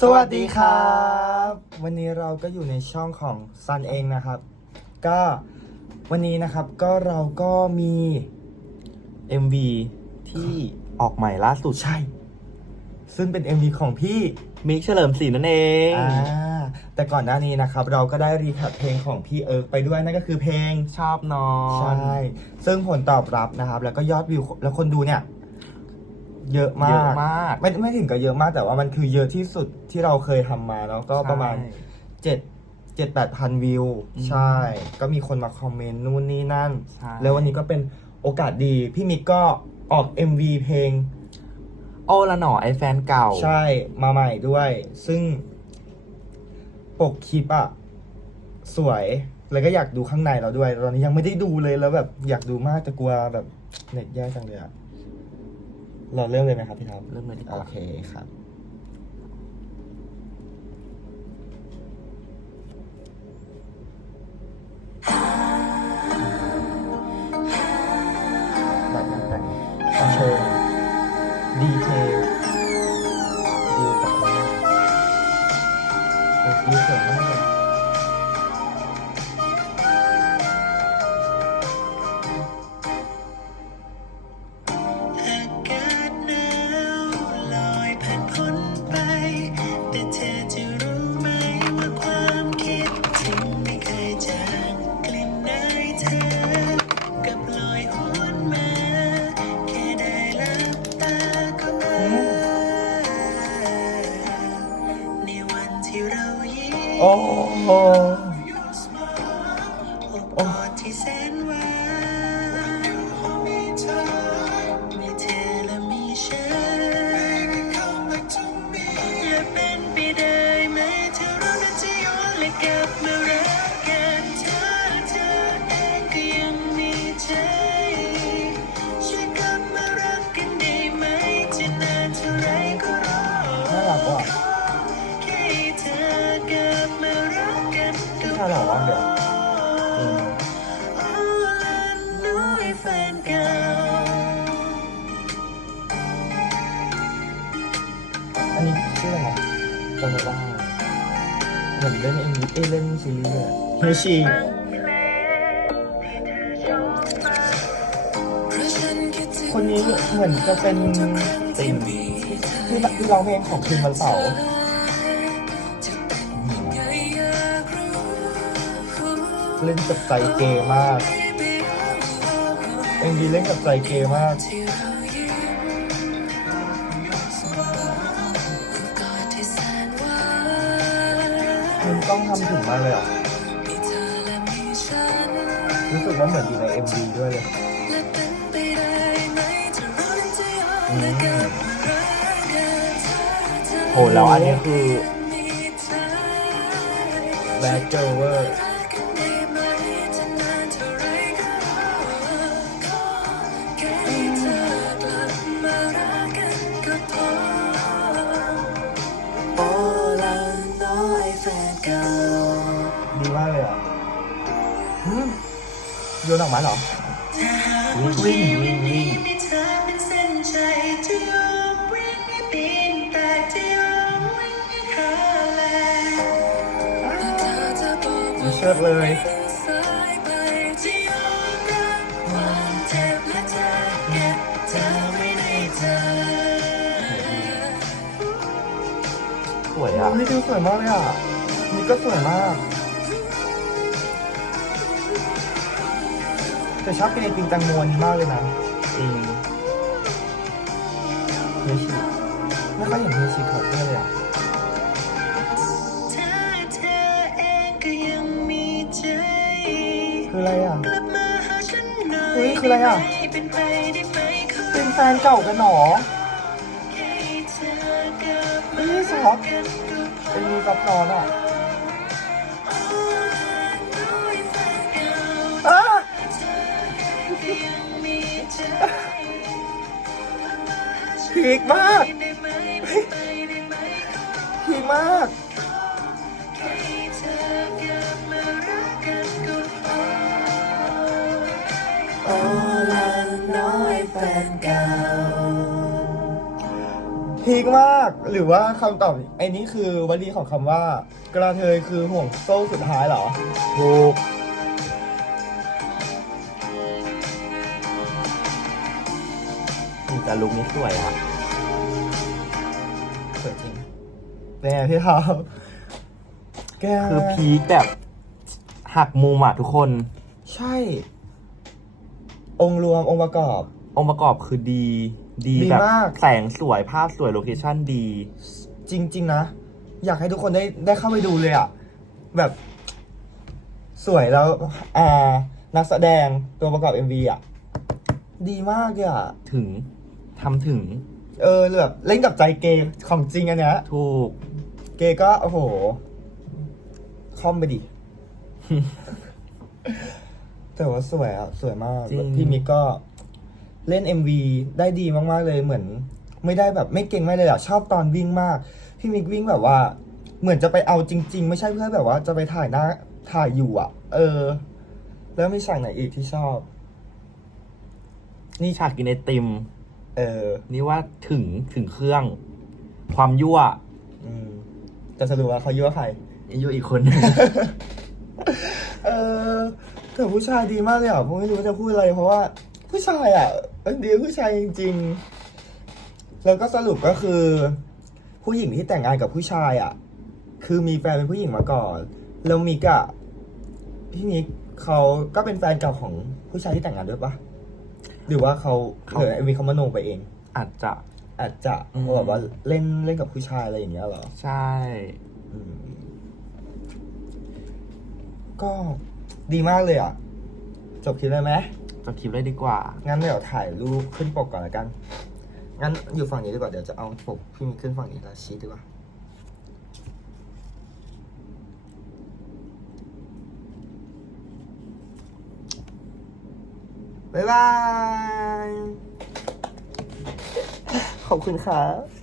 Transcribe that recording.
สวัสดีครับ วันนี้เราก็อยู่ในช่องของซันเองนะครับ ก็วันนี้นะครับก็เราก็มี MV ที่ออกใหม่ล่าสุดใช่ ซึ่งเป็น MV ของพี่มิกเฉลิมศรีนั่นเองอ่าแต่ก่อนหน้านี้นะครับ เราก็ได้รีแคปเพลงของพี่เอิร์กไปด้วยนั่นก็คือเพลงชอบนอนใช่ ซึ่งผลตอบรับนะครับ แล้วก็ยอดวิวแล้วคนดูเนี่ย เยอะมาเยอะกมาก ไม่ไม่ถึงกับเยอะมากแต่ว่ามันคือเยอะที่สุดที่เราเคยทำมาเนาะก็ประมาณใช่เจ็ดเจ็ดแปดพันวิว อืมใช่ ก็มีคนมาคอมเมนต์นู่นนี่นั่น ใช่ แล้ววันนี้ก็เป็นโอกาสดี พี่มิกก็ออก MV เพลง โอ้ละหนอไอแฟนเก่า ใช่มาใหม่ด้วย ซึ่งปกคลิปอะสวยแล้วก็อยากดูข้างในเราด้วย ตอนนี้ยังไม่ได้ดูเลยแล้วแบบอยากดูมากแต่กลัวแบบเน็ตแย่จังเลยอะ เราเริ่มเลยไหมครับพี่ทับเริ่มเลยดีกโอว่าเคครับแบบ โอ้ กันก็พี่ชาหล่อวะเดี๋ยวอันนี้ชื่ออะไรจำไม่ได้เหมือนเล่นเอ็มวีเอเล่นซีรีส์เลยเฮชิคนนี้เหมือนจะเป็นติ่งที่ที่ร้องเพลงของคืนวันเสาร์ เล่นกับใจเกย์มากเอ็มวีเล่นกับใจเกย์มาก มันต้องทำถึงมากเลยอะ รู้สึกว่าเหมือนอยู่ใน MV ด้วยเลยโหแล้วอันนี้คือแบดเจอร์เวอร์ โยนออกมาเหรอ วิ่งวิ่งวิ่งให้เธอเป็นเส้นใจจะยอมวิ่งให้ปีนแตกจะยอมวิ่งให้ขาแหลกไม่เชื่อเลยสายไปจะยอมรับความเจ็บและจะเก็บเธอไว้ในใจสวยอะนี่สวยมากเลยอะนี่ก็สวยมาก แต่ชอบกินไอติมแตงโมอันนี้มากเลยนะจริงเฮชิไม่ค่อยเห็นเฮชิคาเฟ่เลยอะถ้าเธอเองก็ยังมีใจคืออะไรอะกลับมาหาฉันหน่อยเฮ้ยคืออะไรอะด้หมเป็นไปได้ไหมขอเป็นแฟนเก่ากันหรอแค่ให้เธอกลับเฮ้มายสรัอกกันก็พอเป็นมีซับซ้อนอะ พีคมากได้ไหมเป็นไปได้ไหมพีคมากแค่ให้เธอลับมารักกันก็พอโอ้ละน้อยแฟนเก่าพีคมากหรือว่าคำตอบไอ้นี่คือวลีของคำว่า กระเทยคือห่วงโซ่สุดท้ายเหรอ ถูก แต่ลุคนี้สวยอะสวยจริงเป็นไงพี่เขาแกคือพีคแบบหักมุมอะทุกคน ใช่ องค์รวมองค์ประกอบ องค์ประกอบคือดี ดีดีแบบมาก แสงสวยภาพสวยโลเคชั่นดี จริง ๆ นะ อยากให้ทุกคนได้ได้เข้าไปดูเลยอะแบบ สวยแล้วอ่านักแสดงตัวประกอบ MV อะดีมากเลยอะถึง ทำถึง เออแบบเล่นกับใจเกย์ของจริงอันเนี้ยถูก เกย์ก็โอ้โห คอมไปดิ แต่ว่าสวยอะสวยมากจริง พี่มิกก็เล่น MV ได้ดีมากๆเลยเหมือน ไม่ได้แบบไม่เก่งไม่เลยอะชอบตอนวิ่งมาก พี่มิกวิ่งแบบว่า เหมือนจะไปเอาจริง ๆ ไม่ใช่เพื่อแบบว่าจะไปถ่ายหน้าถ่ายอยู่อะเออ แล้วมีฉากไหนอีกที่ชอบ นี่ฉากกินไอติม เออ นี่ว่าถึงถึงเครื่อง ความยั่วอืมจะสรุปว่าเขายั่วใคร ยั่วอีกคนหนึ่งเออแต่ผู้ชายดีมากเลยอะผมไม่รู้จะพูดอะไรเพราะว่า ผู้ชายอะเป็นดีผู้ชายจริง ๆ แล้วก็สรุปก็คือ ผู้หญิงที่แต่งงานกับผู้ชายอะ คือมีแฟนเป็นผู้หญิงมาก่อน แล้วมิกอะพี่มิกเขาก็เป็นแฟนเก่าของผู้ชายที่แต่งงานด้วยปะ หรือว่าเขาเขา หรือมีเขามโนไปเอง อาจจะ อาจจะอืมแบบว่าเล่นเล่นกับผู้ชายอะไรอย่างเงี้ยเหรอใช่ อืมก็ดีมากเลยอะ จบคลิปเลยไหมจบคลิปเลยดีกว่า งั้นเดี๋ยวถ่ายรูปขึ้นปกก่อนละกัน งั้นอยู่ฝั่งนี้ดีกว่า เดี๋ยวจะเอาปกพี่มีขึ้นฝั่งนี้แล้วชี้ดีกว่า บ๊ายบาย ขอบคุณครับ